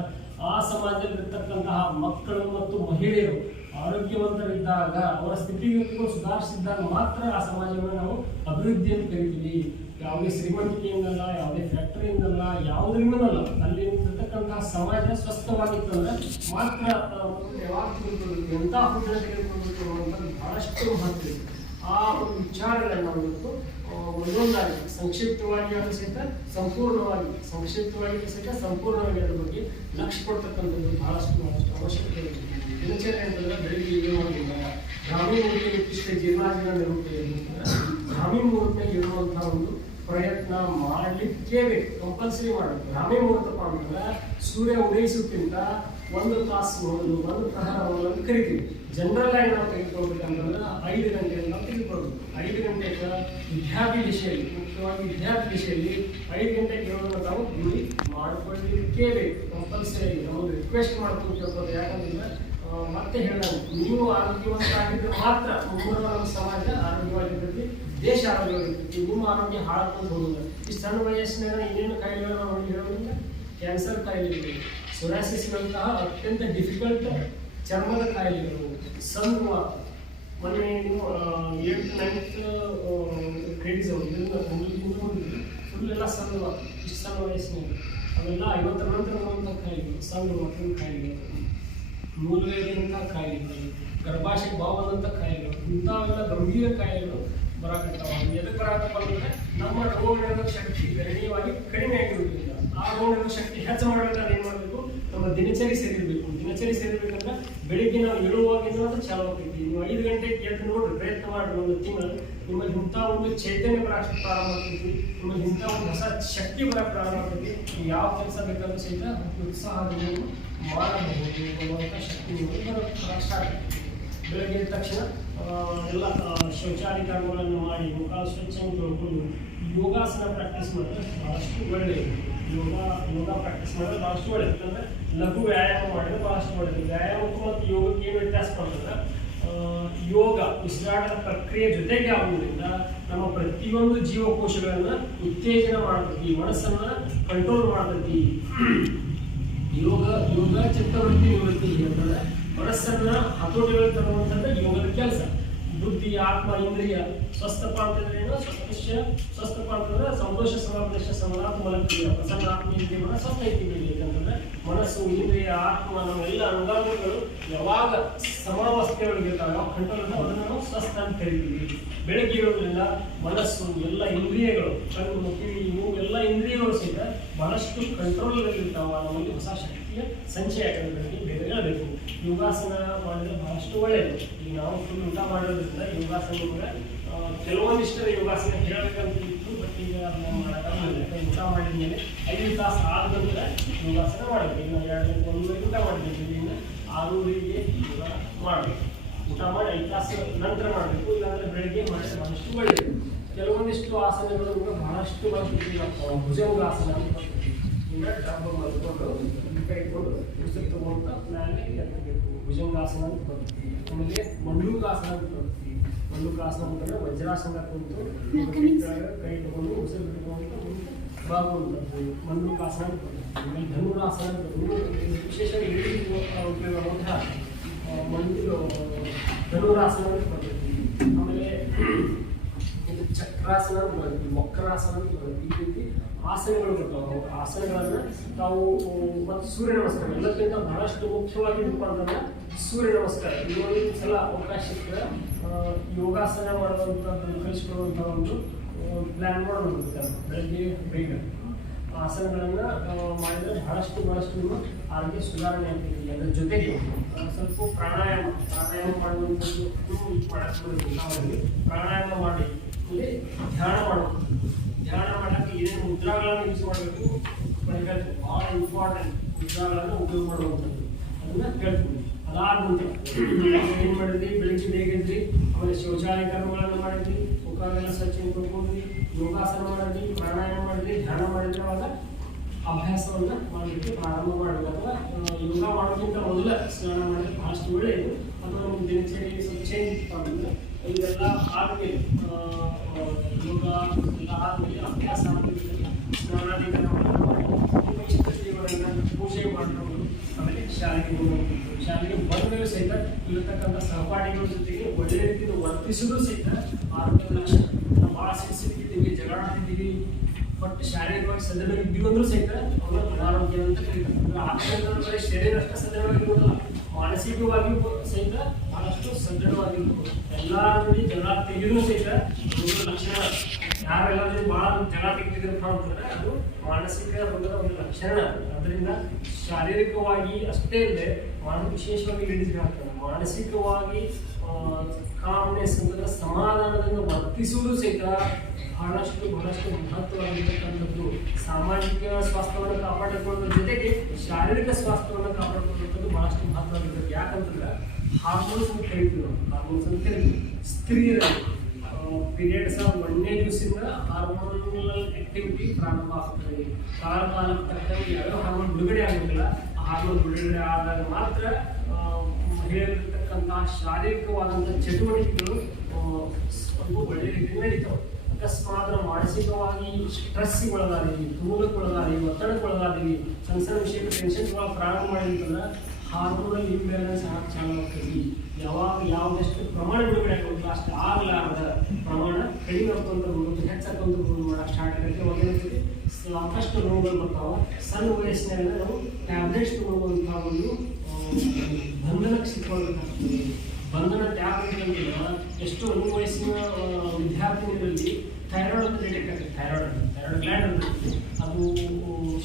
ಆ ಸಮಾಜದಲ್ಲಿರ್ತಕ್ಕಂತಹ ಮಕ್ಕಳು ಮತ್ತು ಮಹಿಳೆಯರು ಆರೋಗ್ಯವಂತರಿದ್ದಾಗ, ಅವರ ಸ್ಥಿತಿಗತಿಗಳು ಸುಧಾರಿಸಿದ್ದಾಗ ಮಾತ್ರ ಆ ಸಮಾಜವನ್ನು ನಾವು ಅಭಿವೃದ್ಧಿಯನ್ನು ಕರಿತೀವಿ. ಯಾವುದೇ ಶ್ರೀಮಂತಿಕೆಯಿಂದಲ್ಲ, ಯಾವುದೇ ಫ್ಯಾಕ್ಟರಿಯಿಂದಲ್ಲ, ಯಾವುದರಿಂದಲ್ಲ. ಅಲ್ಲಿ ಇರ್ತಕ್ಕಂತಹ ಸಮಾಜ ಸ್ವಸ್ಥವಾಗಿತ್ತಂದ್ರೆ ಮಾತ್ರ ಯಾವಾಗ ಎಂಥ ಹುದ್ದೆನ ತೆಗೆದುಕೊಳ್ಬೇಕು ಅನ್ನೋದು ಬಹಳಷ್ಟು ಮಹತ್ವ. ಆ ಒಂದು ವಿಚಾರಗಳನ್ನು ನಾವು ಇವತ್ತು ಒಂದೊಂದಾಗಿ ಸಂಕ್ಷಿಪ್ತವಾಗಿ ಅದು ಸಹಿತ ಸಂಪೂರ್ಣವಾಗಿ ಅದ್ರ ಬಗ್ಗೆ ಲಕ್ಷ್ಯ ಕೊಡ್ತಕ್ಕಂಥದ್ದು ಬಹಳಷ್ಟು ಅವಶ್ಯಕತೆ ಇದೆ. ದಿನಚರ್ಯ ಅಂತಂದ್ರೆ ಬೆಳಿಗ್ಗೆ ಇರುವುದಿಲ್ಲ ಗ್ರಾಮೀಣ ಮುಹೂರ್ತ ಇಷ್ಟ ಜೀರ್ಣಾಜೀರ್ಣ ನಿರೂಪಣೆ. ಗ್ರಾಮೀಣ ಮುಹೂರ್ತದಲ್ಲಿ ಇರುವಂತಹ ಒಂದು ಪ್ರಯತ್ನ ಮಾಡಲಿಕ್ಕೇ ಬೇಕು, ಕಂಪಲ್ಸರಿ ಮಾಡಬೇಕು. ಗ್ರಾಮೀಣ ಮುಹೂರ್ತಪ್ಪ ಅಂತಂದ್ರೆ ಸೂರ್ಯ ಉದಯಿಸೋಕ್ಕಿಂತ 1 ತಾಸು ಮೊದಲು, 1 ಪ್ರಹರ ಮೊದಲು ಕರಿತೀವಿ. ಜನರಲ್ ಆಗಿ ನಾವು ತೆಗೆದುಕೊಳ್ಬೇಕಂತಂದ್ರೆ 5 ಗಂಟೆಯಲ್ಲಿ ನಾವು ತೆಗೆದುಕೊಳ್ಬೇಕು. 5 ಗಂಟೆಗೆ ವಿದ್ಯಾರ್ಥಿ ದಿಶೆಯಲ್ಲಿ, ಮುಖ್ಯವಾಗಿ ವಿದ್ಯಾರ್ಥಿ ದಿಶೆಯಲ್ಲಿ 5 ಗಂಟೆಗೆ ಇರೋದನ್ನು ನಾವು ಗುರಿ ಮಾಡಿಕೊಳ್ಳಲಿಕ್ಕೇ ಬೇಕು, ಕಂಪಲ್ಸರಿ. ನಮಗೆ ರಿಕ್ವೆಸ್ಟ್ ಮಾಡ್ಕೊಂಡು ಕೇಳ್ಬೋದು. ಯಾಕಂದ್ರೆ ಮತ್ತೆ ಹೇಳಿದಾಗ ನೀವು ಆರೋಗ್ಯವಂತರಾಗಿದ್ದರೆ ಮಾತ್ರ ಮುಂಬರುವ ನಮ್ಮ ಸಮಾಜ ಆರೋಗ್ಯವಾಗಿರ್ತೈತಿ, ದೇಶ ಆರೋಗ್ಯವಾಗಿರ್ತೈತಿ. ನಿಮ್ಮ ಆರೋಗ್ಯ ಹಾಳಾಕೊಂಡು ಹೋಗೋದು. ಈ ಸಣ್ಣ ವಯಸ್ಸಿನಾಗ ಇನ್ನೇನು ಕಾಯಿಲೆಗಳು ನಾವು ಹೇಳೋದ್ರಿಂದ ಕ್ಯಾನ್ಸರ್ ಕಾಯಿಲೆಗಳು, ಸೊರಾಸಿಸ್ಗಳಂತಹ ಅತ್ಯಂತ ಡಿಫಿಕಲ್ಟ್ ಚರ್ಮದ ಕಾಯಿಲೆಗಳು, ಸಂಘ ಮೊನ್ನೆ ನೀವು 8th 9th ಕ್ರೆಡಿಟ್ಸ್ ಫುಲ್ ಎಲ್ಲ ಸಂಘ ಇಷ್ಟು ಸಣ್ಣ ವಯಸ್ಸಿನಾಗ ಅವೆಲ್ಲ 50 ನಂತರ ಬರುವಂಥ ಕಾಯಿಲೆಗಳು, ಸಂಘ ಮಕ್ಕಳ ಕಾಯಿಲೆಗಳು, ಮೂಲವೇದಂಥ ಕಾಯಿಲೆಗಳು, ಗರ್ಭಾಶಯ ಭಾವದಂಥ ಕಾಯಿಲೆಗಳು, ಇಂಥವೆಲ್ಲ ಗಂಭೀರ ಕಾಯಿಲೆಗಳು ಬರಾಕತ್ತಾವ. ಎದಕ್ಕೆ ಬರಾಕಪ್ಪ ಅಂದರೆ ನಮ್ಮ ರೋಗನಿರೋಧಕ ಶಕ್ತಿ ಗಣನೀಯವಾಗಿ ಕಡಿಮೆ ಆಗಿರೋದ್ರಿಂದ ಆ ರೋಗನಿರೋಧಕ ಶಕ್ತಿ ಹೆಚ್ಚು ಮಾಡಬೇಕಾದ್ರೆ ಏನು ಮಾಡಬೇಕು, ನಮ್ಮ ದಿನಚರಿ ಸರಿ ಇರಬೇಕು. ದಿನಚರಿ ಸರಿ ಇರಬೇಕಂದ್ರೆ ಬೆಳಿಗ್ಗೆ ನಾವು ಏಳುವಾಗಿಂದ ಅದು ಚಾಲು ಆಗ್ತೈತಿ. ನೀವು 5 ಗಂಟೆಗೆ ಎದ್ದು ನೋಡ್ರಿ, ಪ್ರಯತ್ನ ಮಾಡಿ ಒಂದು ತಿಂಗಳು ನಿಮ್ಮಲ್ಲಿ ಇಂಥ ಒಂದು ಚೈತನ್ಯ ಬರೋಕ್ಕೆ ಪ್ರಾರಂಭ ಆಗ್ತೈತಿ. ನಿಮ್ಮಲ್ಲಿ ಇಂಥ ಒಂದು ಹೊಸ ಶಕ್ತಿ ಬರೋಕ್ಕೆ ಪ್ರಾರಂಭ ಆಗ್ತೈತಿ. ನೀವು ಯಾವ ಕೆಲಸ ಬೇಕಾದ್ರೂ ಸಹಿತ ಉತ್ಸಾಹದಿಂದ ಮಾಡಬಹುದು ಅನ್ನುವಂಥ ಶಕ್ತಿ ನಿಮಗೆ ಬರೋಕ್ಕೆ ಸ್ಟಾರ್ಟ್ ಆಗ್ತೈತಿ. ಬೆಳಗ್ಗೆ ಎದ್ದ ತಕ್ಷಣ ಎಲ್ಲ ಶೌಚಾಲಯಗಳನ್ನು ಮಾಡಿ ಮುಖ ಸ್ವಚ್ಛ ತೊಳ್ಕೊಂಡು ಯೋಗಾಸನ ಪ್ರಾಕ್ಟೀಸ್ ಮಾಡಿದ್ರೆ ಭಾಳಷ್ಟು ಒಳ್ಳೆಯದು. ಯೋಗ ಪ್ರಾಕ್ಟೀಸ್ ಮಾಡಿದ್ರೆ ಭಾಳಷ್ಟು ಒಳ್ಳೆಯದು. ಯಾಕಂದರೆ ಲಘು ವ್ಯಾಯಾಮ ಮಾಡಿದ್ರೆ ಭಾಳಷ್ಟು ಒಳ್ಳೆಯದು. ವ್ಯಾಯಾಮಕ್ಕೂ ಮತ್ತು ಯೋಗಕ್ಕೆ ಏನು ವ್ಯತ್ಯಾಸ ಮಾಡ್ತಂದ್ರೆ ಯೋಗ ಉಸಿರಾಟದ ಪ್ರಕ್ರಿಯೆ ಜೊತೆಗೆ ಆಗುವುದರಿಂದ ನಮ್ಮ ಪ್ರತಿಯೊಂದು ಜೀವಕೋಶಗಳನ್ನು ಉತ್ತೇಜನ ಮಾಡ್ತೈತಿ, ಮನಸ್ಸನ್ನು ಕಂಟ್ರೋಲ್ ಮಾಡ್ತೈತಿ. ಯೋಗ ಚಿತ್ತವೃತ್ತಿ ನಿವೃತ್ತಿ ಅಂತಂದ್ರೆ ಮನಸ್ಸನ್ನ ಹತೋಟಿಗಳು ತರುವಂಥದ್ದು ಯೋಗದ ಕೆಲಸ. ಬುದ್ಧಿ, ಆತ್ಮ, ಇಂದ್ರಿಯ ಸ್ವಸ್ಥಪ ಅಂತಂದ್ರೆ ಏನು? ಸ್ವಸ್ಥಪ ಅಂತಂದ್ರೆ ಸಂತೋಷ ಸಮಾವೇಶ ಸಮನಾತ್ಮ ಮಲಕ್ರಿಯ ಪ್ರಸನ್ನ ಆತ್ಮ ಇಂದ್ರಿಯ ಮನ ಸ್ವಸ್ಥ ಐತಿ ಅಂತಂದ್ರೆ ಮನಸ್ಸು, ಇಂದ್ರಿಯ, ಆತ್ಮ ನಮ್ಮೆಲ್ಲ ಅಂಗಾಂಗಗಳು ಯಾವಾಗ ಸಮಾವಸ್ಥೆಯೊಳಗಿರ್ತಾವೆ, ಯಾವ ಕಂಟ್ರೋಲ್ ಇರ್ತಾವೆ, ಅದನ್ನು ನಾವು ಸ್ವಸ್ಥ ಅಂತ ಕರಿತೀವಿ. ಬೆಳಗ್ಗೆ ಇರೋದ್ರಿಂದ ಮನಸ್ಸು, ಎಲ್ಲ ಇಂದ್ರಿಯಗಳು, ಕಣ್ಣು, ಕಿವಿ, ಇವು ಎಲ್ಲ ಇಂದ್ರಿಯಗಳು ಸಹಿತ ಬಹಳಷ್ಟು ಕಂಟ್ರೋಲ್ನಲ್ಲಿರ್ತಾವ. ನಮ್ಮಲ್ಲಿ ಹೊಸ ಶಕ್ತಿಯ ಸಂಚಯ ಆಗೋದ್ರಲ್ಲಿ ಬೇರೆ ಹೇಳಬೇಕು. ಯೋಗಾಸನ ಮಾಡಿದ್ರೆ ಬಹಳಷ್ಟು ಒಳ್ಳೆಯದು. ಈಗ ನಾವು ಫುಲ್ ಊಟ ಮಾಡೋದ್ರಿಂದ ಯೋಗಾಸನ ನಿಮಗೆ ಕೆಲವೊಂದಿಷ್ಟರ ಯೋಗಾಸನ ಹೇಳಬೇಕಂತ ಇತ್ತು, ಬಟ್ ಈಗ ಅದನ್ನ ಮಾಡೋಕ್ಕಾಗಲ್ಲ. ಊಟ ಮಾಡಿದ ಮೇಲೆ 5 ತಾಸು ಆದ ನಂತರ ಯೋಗಾಸನ ಮಾಡಬೇಕು. ಈಗ ನಾವು 2 ಗಂಟೆ 1 ಗಂಟೆ ಊಟ ಮಾಡಬೇಕು. ಇಲ್ಲಿಂದ 6:30ಗೆ ಯೋಗ ಮಾಡಬೇಕು. ಊಟ ಮಾಡಿ 5 ತಾಸು ನಂತರ ಮಾಡಬೇಕು. ಇಲ್ಲಾಂದರೆ ಬೆಳಗ್ಗೆ ಮಾಡಿದ್ರೆ ಬಹಳಷ್ಟು ಒಳ್ಳೆಯದು. ಕೆಲವೊಂದಿಷ್ಟು ಆಸನಗಳು ನಿಮಗೆ ಬಹಳಷ್ಟು ಆಗ್ತಾವೆ. ಭುಜಂಗಾಸನ ಅಂತ ಬರ್ತದೆ. ಈಗ ಡಬ್ಬ ಮಾಡಿಕೊಂಡು ಕೈ ಇಟ್ಕೊಂಡು ಉಸಿರು ತಗೊಂಡು ಮೇಲೆ ಎತ್ತಬೇಕು. ಭುಜಂಗಾಸನ ಅಂತ ಬರ್ತದೆ. ಆಮೇಲೆ ಮಂಡೂಕಾಸನ ಅಂತ ಬರ್ತದೆ. ಮಂಡೂಕಾಸನ ಅಂತಂದ್ರೆ ವಜ್ರಾಸನ ಕುಂತು ಕೈ ತಗೊಂಡು ಉಸಿರು ಬಿಟ್ಕೊಂಡು ಬಾಗುವಂಥದ್ದು ಮಂಡೂಕಾಸನ ಅಂತ ಬರ್ತದೆ. ಆಮೇಲೆ ಧನುರಾಸನ ಅಂತ ವಿಶೇಷವಾಗಿ ಉಪಯೋಗ ಮಾಡುವಂತಹ ಧನುರಾಸನ ಅಂತ ಬರ್ತದೆ. ಆಮೇಲೆ ಚಕ್ರಾಸನ ಅಂತ ಬರ್ತದೆ, ವಕ್ರಾಸನ ಅಂತ ಬರ್ತದೆ. ಈ ರೀತಿ ಆಸನಗಳು ಬರ್ತಾವೆ. ಆಸನಗಳನ್ನು ತಾವು ಮತ್ತು ಸೂರ್ಯ ನಮಸ್ಕಾರ ಎಲ್ಲಕ್ಕಿಂತ ಬಹಳಷ್ಟು ಮುಖ್ಯವಾಗಿ ಅಂತಂದ್ರೆ ಸೂರ್ಯ ನಮಸ್ಕಾರ. ಇನ್ನೊಂದು ಸಲ ಅವಕಾಶ ಸಿಕ್ಕರೆ ಯೋಗಾಸನ ಮಾಡುವಂಥದ್ದು ಕಲಿಸ್ಕೊಳ್ಳುವಂಥ ಒಂದು ಪ್ಲ್ಯಾನ್ ಮಾಡೋದು. ಬೆಳಗ್ಗೆ ಬೇಗ ಆಸನಗಳನ್ನು ಮಾಡಿದರೆ ಬಹಳಷ್ಟು ನಿಮ್ಮ ಆರೋಗ್ಯ ಸುಧಾರಣೆ ಆಗ್ತದೆ. ಅದರ ಜೊತೆಗೆ ಸ್ವಲ್ಪ ಪ್ರಾಣಾಯಾಮ ಮಾಡುವಂಥದ್ದು ಮಾಡಕ್ಕೆ ಪ್ರಾಣಾಯಾಮ ಮಾಡಿ ಅಲ್ಲಿ ಧ್ಯಾನ ಮಾಡಬೇಕು. ಧ್ಯಾನ ಮಾಡೋಕ್ಕೆ ಏನೇನು ಮುದ್ರಾಗಳನ್ನು ಯೂಸ್ ಮಾಡಬೇಕು ಭಾಳ ಇಂಪಾರ್ಟೆಂಟ್. ಮುದ್ರಾಗಳನ್ನು ಉಪಯೋಗ ಮಾಡುವಂಥದ್ದು ಅದನ್ನು ಕೇಳ್ತೀವಿ. ಅದಾದ ನಂತರ ಏನು ಮಾಡಿದ್ವಿ? ಬೆಳಿಗ್ಗೆ ಬೇಗ ಇದ್ರಿ, ಆಮೇಲೆ ಶೌಚಾಲಯ ಕರ್ಮಗಳನ್ನು ಮಾಡಿದ್ವಿ, ಮುಖವೆಲ್ಲ ಸ್ವಚ್ಛ ಕೊಟ್ಕೊಂಡ್ವಿ, ಯೋಗಾಸನ ಮಾಡಿದ್ವಿ, ಪ್ರಾಣಾಯಾಮ ಮಾಡಿದ್ವಿ, ಧ್ಯಾನ ಮಾಡಿದ್ರೆ ಅವಾಗ ಅಭ್ಯಾಸವನ್ನು ಮಾಡಲಿಕ್ಕೆ ಪ್ರಾರಂಭ ಮಾಡಬೇಕು. ಅಥವಾ ಯೋಗ ಮಾಡೋಕ್ಕಿಂತ ಮೊದಲ ಸ್ನಾನ ಮಾಡಿದ್ರೆ ಬಹಳಷ್ಟು ಒಳ್ಳೆಯದು. ಅಥವಾ ನಮ್ಮ ದಿನಚರಿ ಸ್ವಲ್ಪ ಚೇಂಜ್ ಇತ್ತು. ಇದೆಲ್ಲ ಆದಮೇಲೆ ಯೋಗ ಎಲ್ಲ ಆದಮೇಲೆ ಅಭ್ಯಾಸ ಆದಮೇಲೆ ಸ್ನಾನಾದಿಗಳನ್ನು ಇಷ್ಟ ದೇವರನ್ನು ಪೂಜೆ ಮಾಡಿಕೊಂಡು ಆಮೇಲೆ ಶಾಲೆಗೆ ಹೋಗುವಂಥದ್ದು. ಶಾಲೆಗೆ ಬಂದರೂ ಸಹಿತ ಇರತಕ್ಕಂಥ ಸಹಪಾಠಿಗಳ ಜೊತೆಗೆ ಒಳ್ಳೆಯ ರೀತಿಯಿಂದ ವರ್ತಿಸೋದು ಸಹಿತ ಆರೋಗ್ಯದ ಲಕ್ಷಣ. ನಾವು ಭಾಳ ಸಿಟ್ಟಿದ್ದೀವಿ, ಜಗಳ ಆಡ್ತಿದ್ದೀವಿ, ಬಟ್ ಶಾರೀರಿಕವಾಗಿ ಸದೃಢವಾಗಿದ್ದೀವಿ ಅಂದರೂ ಸಹಿತ ಅವರ ಅನಾರೋಗ್ಯ ಅಂತ ಕರೀತಾರೆ. ಆರೋಗ್ಯ ಶರೀರ ಅಷ್ಟೇ ಸದೃಢವಾಗಿರುವುದಿಲ್ಲ, ಮಾನಸಿಕವಾಗಿಯೂ ಸಹಿತ ಬಹಳಷ್ಟು ಸದೃಢವಾಗಿರ್ಬೇಕು. ಎಲ್ಲರಲ್ಲಿ ಜಗಳ ತೆಗೆದರೂ ಸಹಿತ ರೋಗದ ಲಕ್ಷಣ. ಯಾರೆಲ್ಲರೂ ಭಾಳ ಜಗಳ ತೆಗೆದಿದ್ರಪ್ಪ ಅಂತಂದರೆ ಅದು ಮಾನಸಿಕ ರೋಗದ ಒಂದು ಲಕ್ಷಣ. ಅದರಿಂದ ಶಾರೀರಿಕವಾಗಿ ಅಷ್ಟೇ ಇಲ್ಲದೆ ವಿಶೇಷವಾಗಿ ಲೇಡೀಸ್ಗೆ ಆಗ್ತದೆ. ಮಾನಸಿಕವಾಗಿ ಕಾಮ್ನೆಸ್ ಅಂತಂದ್ರೆ ಸಮಾಧಾನದಿಂದ ವರ್ತಿಸುವುದು ಸಹಿತ ಬಹಳಷ್ಟು ಮಹತ್ವವಾಗಿರ್ತಕ್ಕಂಥದ್ದು. ಸಾಮಾಜಿಕ ಸ್ವಾಸ್ಥ್ಯವನ್ನು ಕಾಪಾಡಿಕೊಳ್ಳೋದ್ರ ಜೊತೆಗೆ ಶಾರೀರಿಕ ಸ್ವಾಸ್ಥ್ಯವನ್ನು ಕಾಪಾಡಿಕೊಳ್ಳುವಂಥದ್ದು ಬಹಳಷ್ಟು ಮಹತ್ವವಾಗಿರ್ತದೆ. ಯಾಕಂತಂದ್ರೆ ಹಾರ್ಮೋನ್ಸ್ ಅಂತ ಕರಿತೀವಿ. ಸ್ತ್ರೀಯರಲ್ಲಿ ಪೀರಿಯಡ್ಸ್ 1ನೇ ದಿವಸದಿಂದ ಹಾರ್ಮೋನಲ್ ಆಕ್ಟಿವಿಟಿ ಪ್ರಾರಂಭ ಆಗ್ತದೆ. ಕಾಲಕ್ಕೆ ತಕ್ಕಂಗೆ ಯಾವ್ಯಾವ ಹಾರ್ಮೋನ್ ಬಿಡುಗಡೆ ಆಗೋದಿಲ್ಲ, ಆ ಹಾರ್ಮೋನ್ ಬಿಡುಗಡೆ ಆದಾಗ ಮಾತ್ರ ಮಹಿಳೆಯಲ್ಲಿರ್ತಕ್ಕಂತಹ ಶಾರೀರಿಕವಾದಂಥ ಚಟುವಟಿಕೆಗಳು ಒಂದು ಒಳ್ಳೆಯ ರೀತಿಯಲ್ಲಿ ನಡೀತಾವೆ. ಅಕಸ್ಮಾತ್ ಮಾನಸಿಕವಾಗಿ ಸ್ಟ್ರೆಸ್ಗೆ ಒಳಗಾದೀವಿ, ತುಮುಲಕ್ಕೊಳಗಾದೀವಿ, ಒತ್ತಡಕ್ಕೊಳಗಾದೀವಿ, ಸಣ್ಣ ವಿಷಯಕ್ಕೆ ಟೆನ್ಷನ್ಗಳ ಪ್ರಾರಂಭ ಮಾಡಿರ್ತಂದ್ರೆ ಹಾರ್ಮೋನಲ್ ಇಂಬ್ಯಾಲೆನ್ಸ್ ಆಗಿ ಚಾಲು ಆಗ್ತದೆ. ಯಾವಾಗ ಯಾವುದೆಷ್ಟು ಪ್ರಮಾಣ ಬಿಡುಗಡೆ ಆಗೋದಿಲ್ಲ ಅಷ್ಟು ಆಗಲಾರದ ಪ್ರಮಾಣ ಕಡಿಮೆ ಆಗ್ಕೊಂತ ಹೋಗೋದು, ಹೆಚ್ಚಾಕೊಂತ ಮಾಡೋಕ್ಕೆ ಸ್ಟಾರ್ಟ್ ಆಗುತ್ತೆ. ಒಂದೇನಿರ್ತದೆ ಸಾಕಷ್ಟು ರೋಗಗಳು ಬರ್ತಾವೆ. ಸಣ್ಣ ವಯಸ್ಸಿನಾಗ ನಾವು ಟ್ಯಾಬ್ಲೆಟ್ಸ್ ತಗೊಳ್ಳುವಂಥ ಒಂದು ಬಂಧನಕ್ಕೆ ಸಿಕ್ಕೊಳ್ಬೇಕಾಗ್ತದೆ. ಬಂಧನ ಟ್ಯಾಬ್ಲೆಟ್ ಅಂತಿಲ್ಲ. ಎಷ್ಟು ವಯಸ್ಸಿನ ವಿದ್ಯಾರ್ಥಿನಿಯರಲ್ಲಿ ಥೈರಾಯ್ಡ್ ಅಂತ ಡಿಟೆಕ್ಟ್ ಆಗ್ತದೆ. ಥೈರಾಯ್ಡ್ ಗ್ಲ್ಯಾಂಡ್ ಅಂತ ಅದು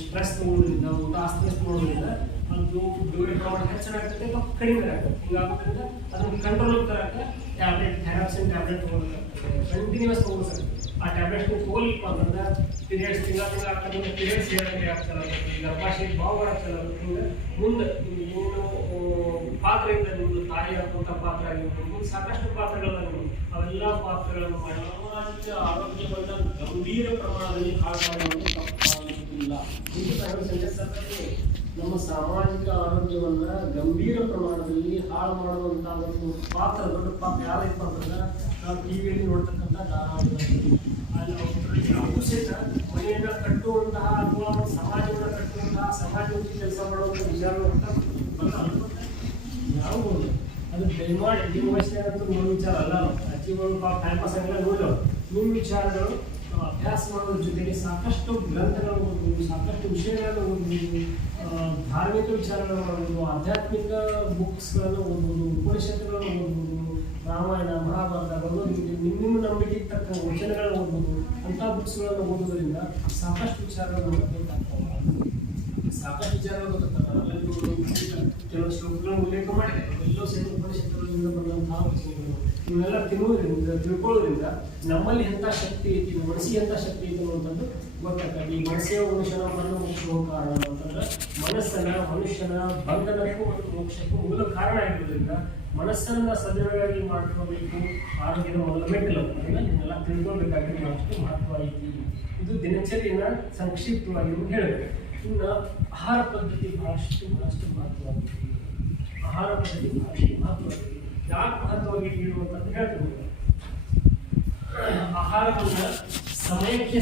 ಸ್ಟ್ರೆಸ್ ತಗೊಳ್ಳೋದ್ರಿಂದ, ಊಟ ಆಸ್ತಿ ತಗೊಳ್ಳೋದ್ರಿಂದ ಅದು ಬಿಡುಗಡೆ ಪ್ರಮಾಣ ಹೆಚ್ಚಾಗ್ತದೆ ಅಥವಾ ಕಡಿಮೆ ಆಗ್ತದೆ. ಹಿಂಗಾಗೋದ್ರಿಂದ ಅದನ್ನು ಕಂಟ್ರೋಲ್ ತರಕ್ಕೆ ಟ್ಯಾಬ್ಲೆಟ್ ಥೈರಾಕ್ಸಿನ್ ಟ್ಯಾಬ್ಲೆಟ್ ತಗೊಳ್ಬೇಕಾಗ್ತದೆ. ಕಂಟಿನ್ಯೂಸ್ ತಗೋಬೇಕಾಗ್ತದೆ. ಆ ಟ್ಯಾಬ್ಲೆಟ್ನ ತಗೊಳ್ಲಿಕ್ಕೆ ಅಂತಂದ್ರೆ ಪೀರಿಯಡ್ಸ್ ತಿಂಗಳ ಆಗ್ತದೆ, ಪೀರಿಯಡ್ಸ್ ಹೇಳಕ್ಕೆ ಆಗ್ತಲ್ಲ, ಗರ್ಭಾಶಯ ಭಾವಗಳ ಆಗ್ತಲ್ಲ, ಹಿಂಗೆ ಮುಂದೆ ಏನು ಪಾತ್ರ ಇದೆ ನಿಮ್ಮದು ತಾಯಿ ಹಾಕುವಂಥ ಪಾತ್ರ ಆಗಿರ್ಬೋದು, ಮುಂದೆ ಸಾಕಷ್ಟು ಪಾತ್ರಗಳನ್ನು ಅವೆಲ್ಲ ಪಾತ್ರಗಳನ್ನು ಸಾಮಾಜಿಕ ಆರೋಗ್ಯವನ್ನು ಗಂಭೀರ ಪ್ರಮಾಣದಲ್ಲಿ ಹಾಳು ಮಾಡುವುದು ತಪ್ಪಾಗುವುದಿಲ್ಲ. ನಮ್ಮ ಸಾಮಾಜಿಕ ಆರೋಗ್ಯವನ್ನ ಗಂಭೀರ ಪ್ರಮಾಣದಲ್ಲಿ ಹಾಳು ಮಾಡುವಂತಹ ಒಂದು ಪಾತ್ರ, ದೊಡ್ಡ ಪಾತ್ರ ಯಾರೈತೆ ಅಂತಂದ್ರೆ ನಾವು ಟಿವಿಯಲ್ಲಿ ನೋಡ್ತಕ್ಕಂಥ ಧಾರಾವಾಹಿಗಳು, ಅದು ಸಹಿತ ಮನೆಯನ್ನ ಕಟ್ಟುವಂತಹ ಅಥವಾ ಒಂದು ಸಮಾಜವನ್ನು ಕಟ್ಟುವಂತಹ ಸಮಾಜಮುಖಿ ಕೆಲಸ ಮಾಡುವಂಥ ವಿಚಾರವಂತ ಯಾವ ಅದು ದಯಮಾಡಿ ನಿಮ್ಮ ವಯಸ್ಸಿನಾಗಂತೂ ನೋಡೋ ವಿಚಾರ ಅಲ್ಲ. ಅಜ್ಜಿಗಳು ಟೈಮ್ ಪಾಸ್ ಆಗಿಲ್ಲ ನೋಡಿದವು. ನಿಮ್ಮ ವಿಚಾರಗಳು ಅಭ್ಯಾಸ ಮಾಡೋದ್ರ ಜೊತೆಗೆ ಸಾಕಷ್ಟು ಗ್ರಂಥಗಳನ್ನು ಓದ್ಬೋದು, ಸಾಕಷ್ಟು ವಿಷಯಗಳನ್ನು ಓದ್ಬೋದು, ಧಾರ್ಮಿಕ ವಿಚಾರಗಳನ್ನು ಮಾಡ್ಬೋದು, ಆಧ್ಯಾತ್ಮಿಕ ಬುಕ್ಸ್ಗಳನ್ನು ಓದ್ಬೋದು, ಉಪನಿಷತ್ತುಗಳನ್ನು ಓದ್ಬೋದು, ರಾಮಾಯಣ ಮಹಾಭಾರತ ಭಗವದ್ಗೀತೆ ನಿಮ್ಮ ನಂಬಿಕೆಗೆ ತಕ್ಕ ವಚನಗಳನ್ನು ಓದ್ಬೋದು. ಅಂಥ ಬುಕ್ಸ್ಗಳನ್ನು ಓದೋದ್ರಿಂದ ಸಾಕಷ್ಟು ವಿಚಾರಗಳನ್ನು ಗೊತ್ತಾಗ್ತಾವೆ, ಸಾಕಷ್ಟು ವಿಚಾರಗಳು ಗೊತ್ತಾಗ್ತವೆ. ಕೆಲವು ಶ್ಲೋಕಗಳನ್ನು ಉಲ್ಲೇಖ ಮಾಡಿದೆ, ಎಲ್ಲೋ ಸಹಿತ ಉಪನಿಷತ್ತುಗಳಿಂದ ಬಂದಂತಹ ವಚನಗಳು. ಇವನ್ನೆಲ್ಲ ತಿಳ್ಕೊಳ್ಳೋದ್ರಿಂದ ನಮ್ಮಲ್ಲಿ ಎಂಥ ಶಕ್ತಿ ಐತಿ, ಮನಸ್ಸಿಗೆ ಎಂಥ ಶಕ್ತಿ ಐತಿ ಅನ್ನುವಂಥದ್ದು ಗೊತ್ತಾಗ್ತದೆ. ಈ ಮನಸ್ಸೇ ಮನುಷ್ಯನ ಮರಣ ಮೋಕ್ಷ ಕಾರಣ ಅಂತಂದ್ರೆ ಮನುಷ್ಯನ ಬಂಧನಕ್ಕೂ ಮತ್ತು ಮೋಕ್ಷಕ್ಕೂ ಮೂಲ ಕಾರಣ ಆಗಿರೋದ್ರಿಂದ ಮನಸ್ಸನ್ನ ಸದೃಢವಾಗಿ ಮಾಡ್ಕೋಬೇಕು. ಆರೋಗ್ಯದ ಮೊದಲ ಮೆಟ್ಟಲು ಅದನ್ನ ಇದನ್ನೆಲ್ಲ ತಿಳ್ಕೊಳ್ಬೇಕಾಗಿರೋ ಅಷ್ಟು ಮಹತ್ವ ಐತಿ. ಇದು ದಿನಚರಿಯನ್ನ ಸಂಕ್ಷಿಪ್ತವಾಗಿ ಹೇಳಬೇಕು. ಇನ್ನು ಆಹಾರ ಪದ್ಧತಿ ಬಹಳಷ್ಟು ಮಹತ್ವವಾಗಿದೆ. ಆಹಾರ ಪದ್ಧತಿ ಬಹಳಷ್ಟು ಮಹತ್ವವಾಗಿದೆ. ಯಾಕೆ ಮಹತ್ವವಾಗಿ ಇರುವಂಥದ್ದು ಹೇಳ್ತೀವಿ. ಆಹಾರವನ್ನು ಸಮಯಕ್ಕೆ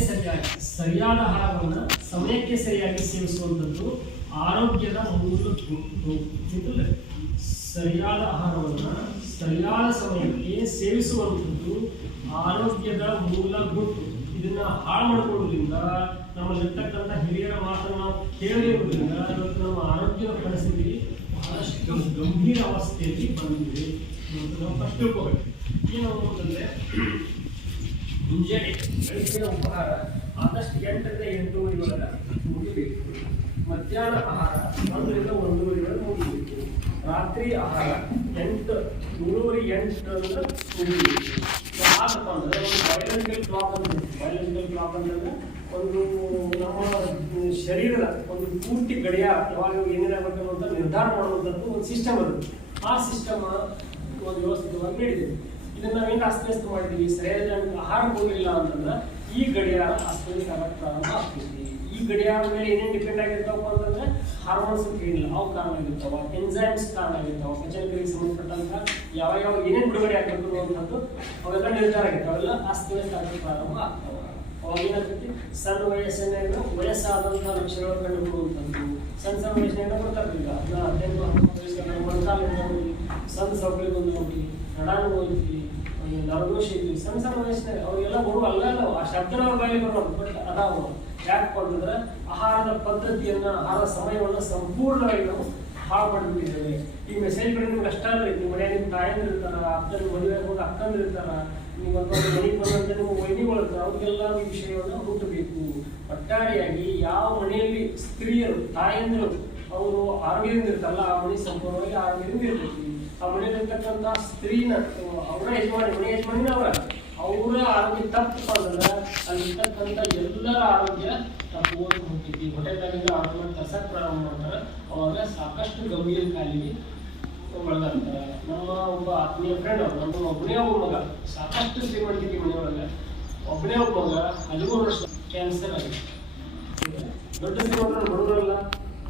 ಸರಿಯಾದ ಆಹಾರವನ್ನು ಸಮಯಕ್ಕೆ ಸರಿಯಾಗಿ ಸೇವಿಸುವಂಥದ್ದು ಆರೋಗ್ಯದ ಮೂಲ ಗುಟ್ಟು. ಸರಿಯಾದ ಆಹಾರವನ್ನು ಸರಿಯಾದ ಸಮಯಕ್ಕೆ ಸೇವಿಸುವಂಥದ್ದು ಆರೋಗ್ಯದ ಮೂಲ ಗುಟ್ಟು. ಇದನ್ನ ಹಾಳು ಮಾಡಿಕೊಳ್ಳೋದ್ರಿಂದ ನಮ್ಮಲ್ಲಿರ್ತಕ್ಕಂಥ ಹಿರಿಯರ ಮಾತನ್ನು ನಾವು ಕೇಳಿರುವುದರಿಂದ ಇವತ್ತು ನಮ್ಮ ಆರೋಗ್ಯದ ಪರಿಸ್ಥಿತಿ ಬಹಳಷ್ಟು ಗಂಭೀರ ಅವಸ್ಥೆಯಲ್ಲಿ ಬಂದಿದೆ ಅಂತ ನಾವು ಫಸ್ಟ್ ತಿಳ್ಕೋಬೇಕು. ಏನು ಅಂತಂದರೆ ಮುಂಜಾನೆ ಬೆಳಗಿನ ಉಪಹಾರ ಆದಷ್ಟು 8ರಿಂದ 8:30 ಒಳಗೆ ಮುಗಿಬೇಕು. ಮಧ್ಯಾಹ್ನ ಆಹಾರ 1ರಿಂದ 1:30 ಮುಗಿಬೇಕು. ರಾತ್ರಿ ಆಹಾರ 7:30 ಮುಗಿಬೇಕು. ಯಾಕಪ್ಪ ಅಂದರೆ ಒಂದು ಬಯೋಲಾಜಿಕಲ್ ಕ್ಲಾಕ್ ಅಂತಂದ್ರೆ ಒಂದು ನಮ್ಮ ಶರೀರದ ಒಂದು ಪೂರ್ತಿ ಗಡಿಯಾರ ಯಾವಾಗ ಏನೇನಾಗಬೇಕು ಅನ್ನೋಂಥ ನಿರ್ಧಾರ ಮಾಡುವಂಥದ್ದು ಒಂದು ಸಿಸ್ಟಮ್ ಅದು. ಆ ಸಿಸ್ಟಮ್ ಒಂದು ವ್ಯವಸ್ಥಿತವಾಗಿ ನೀಡಿದೆ. ಇದನ್ನು ನಾವೇನು ಅಸ್ತವ್ಯಸ್ತ ಮಾಡಿದ್ದೀವಿ, ಸರಿಯಾದ ಆಹಾರ ಹೋಗಿಲ್ಲ ಅಂತಂದ್ರೆ ಈ ಗಡಿಯಾರ ಅಸ್ತವ್ಯಸ್ತ ಆಗಕ್ಕೆ ಪ್ರಾರಂಭ ಆಗ್ತೈತಿ. ಈ ಗಡಿಯಾರ ಮೇಲೆ ಏನೇನು ಡಿಪೆಂಡ್ ಆಗಿರ್ತಾವಪ್ಪ ಅಂತಂದ್ರೆ ಹಾರ್ಮೋನ್ಸ್ ಅಂತ ಏನಿಲ್ಲ, ಅವು ಕಾರಣ ಆಗಿರ್ತಾವ, ಎನ್ಸೈಮ್ಸ್ ಕಾರಣ ಆಗಿರ್ತಾವ, ಪಚನಕ್ರಿಯೆಗೆ ಸಂಬಂಧಪಟ್ಟಂತ ಯಾವ ಏನೇನು ಬಿಡುಗಡೆ ಆಗಬೇಕು ಅನ್ನುವಂಥದ್ದು ಅವೆಲ್ಲ ನಿರ್ಧಾರ ಆಗಿರ್ತಾವೆ. ಅವೆಲ್ಲ ಅಸ್ತವ್ಯಸ್ತ ಆಗಕ್ಕೆ ಪ್ರಾರಂಭ ಆಗ್ತಾವ. ಅವಾಗೇನಾಗ್ತೈತಿ, ಸಣ್ಣ ವಯಸ್ಸಿನಾಗ ವಯಸ್ಸಾದಂಥ ಲಕ್ಷಣಗಳು ಕಂಡುಕೊಳ್ಳುವಂಥದ್ದು. ಸಣ್ಣ ವಯಸ್ಸಿನಾಗ ಬರ್ತಾರಿಲ್ಲ, 18-19 ವಯಸ್ಸಿನಾಗ ಮೊಣಕಾಲು ನೋಡ್ರಿ, ಸಣ್ಣ ಸೌಕರ್ಯ ಬಂದು ನೋಡ್ರಿ, ನಡಾನು ಹೋಯ್ತಿ, ನರದೋಷ ಐತಿ. ಸಣ್ಣ ವಯಸ್ಸಿನಾಗ ಅವ್ರಿಗೆಲ್ಲ ಬರುವ ಅಲ್ಲ ಆ ಶಬ್ದನ ಅವ್ರ ಬಾಯಲ್ಲಿ ಬರೋದು. ಬಟ್ ಅದಾವ ಯಾಕಪ್ಪ ಅಂತಂದ್ರೆ ಆಹಾರದ ಪದ್ಧತಿಯನ್ನ, ಆಹಾರ ಸಮಯವನ್ನು ಸಂಪೂರ್ಣವಾಗಿ ನಾವು ಹಾಳು ಮಾಡಿಬಿಟ್ಟಿದ್ದೇವೆ. ಈ ಮೆಸೇಜ್ ಕಡೆ ನಿಮ್ಗೆ ಅಷ್ಟ ಅಲ್ಲ, ನಿಮ್ಮ ಮನೆಯಾಗ ನಿಮ್ಮ ತಾಯಂದ್ರು ಇರ್ತಾರ, ಅಕ್ಕನ ಮದುವೆ ಹೋಗಿ ಅಕ್ಕಂದ್ರು ಇರ್ತಾರ, ನೀವು ಮನೆಗೆ ಬಂದಂತೆ ನಿಮ್ಮ ವೈನಿಗಳು ಇರ್ತಾರೆ, ಅವ್ರಿಗೆಲ್ಲ ಈ ವಿಷಯವನ್ನು ಹುಟ್ಟಬೇಕು. ಒಟ್ಟಾರೆಯಾಗಿ ಯಾವ ಮನೆಯಲ್ಲಿ ಸ್ತ್ರೀಯರು ತಾಯಂದ್ರು ಅವರು ಆರೋಗ್ಯದಿಂದ ಇರ್ತಾರಲ್ಲ, ಆ ಮನೆ ಸಂಪೂರ್ಣವಾಗಿ ಆರೋಗ್ಯದಿಂದ ಇರ್ತೈತಿ. ಆ ಮನೆಯಲ್ಲಿರ್ತಕ್ಕಂಥ ಸ್ತ್ರೀನ ಅವರ ಮನೆ ಯಜಮಾನಿನ ಅವರ ಆರೋಗ್ಯ ತಪ್ಪು ಅಂದ್ರೆ ಅಲ್ಲಿರ್ತಕ್ಕಂಥ ಎಲ್ಲರ ಆರೋಗ್ಯ ತಪ್ಪುವುದು ಹೋಗ್ತೈತಿ. ಹೊಟ್ಟೆದಾಗಿಂದ ಆರೋಗ್ಯ ತರ್ಸಕ್ಕೆ ಪ್ರಾರಂಭ ಮಾಡ್ತಾರೆ. ಅವಾಗ ಸಾಕಷ್ಟು ಗಂಭೀರ ಕಾಯಿಲೆಗೆ ಒಳಗಾಗ್ತಾರೆ. ನಮ್ಮ ಒಬ್ಬ ಆತ್ಮೀಯ ಫ್ರೆಂಡ್ ಅವರು, ನಮ್ಮ ಒಬ್ಬನೇ ಒಬ್ಬ ಮಗ, ಸಾಕಷ್ಟು ಶ್ರೀಮಂತಿಕೆ ಮನೆಯೊಳಗೆ ಒಬ್ಬನೇ ಒಬ್ಬ ಮಗ 13 ವರ್ಷ ಕ್ಯಾನ್ಸರ್ ಆಗಿದೆ. ದೊಡ್ಡ ಶ್ರೀಮಂತರು ಬಡವರಲ್ಲ,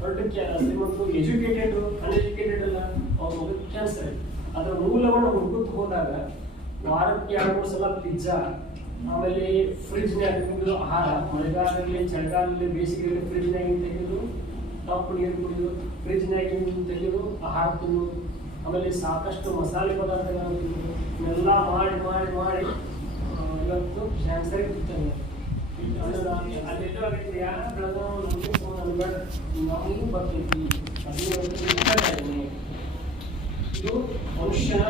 ದೊಡ್ಡ ಶ್ರೀಮಂತರು ಎಜುಕೇಟೆಡ್ ಅನ್ಎಜುಕೇಟೆಡ್ ಅಲ್ಲ, ಅವ್ರ ಮಗಕ್ಕೆ ಕ್ಯಾನ್ಸರ್ ಆಗಿದೆ. ಅದರ ಮೂಲವನ್ನು ಹುಡುಕುತ್ತ ಹೋದಾಗ ವಾರಕ್ಕೆ 2-3 ಸಲ ಪಿಜ್ಜಾ, ಆಮೇಲೆ ಫ್ರಿಜ್ನಾಗ ತೆಗೆದು ಆಹಾರ, ಮಳೆಗಾಲದಲ್ಲಿ ಚಳಿಗಾಲದಲ್ಲಿ ಬೇಸಿಗೆಯಲ್ಲಿ ಫ್ರಿಜ್ನಾಗಿಂದ ತೆಗೆದು ತಂಪು ನೀರು ಕುಡಿಯೋದು, ಫ್ರಿಜ್ನಾಗಿಂದ ತೆಗೆದು ಆಹಾರ ತಿನ್ನೋದು, ಆಮೇಲೆ ಸಾಕಷ್ಟು ಮಸಾಲೆ ಪದಾರ್ಥಗಳನ್ನು ತಿನ್ನೋದು, ಇವೆಲ್ಲ ಮಾಡಿ ಮಾಡಿ ಮಾಡಿ ಇವತ್ತು ಕ್ಯಾನ್ಸರ್ ಇರ್ತಾರೆ. ಅಲ್ಲೆಲ್ಲೋ ಆಗೈತಿ, ಯಾರು ಬೆಳೆದವರು ನಮಗೂ ಫೋನ್ ಅನ್ಬೇಡ, ನಮಗೂ ಬರ್ತೈತಿ. ಇದು ಮನುಷ್ಯನ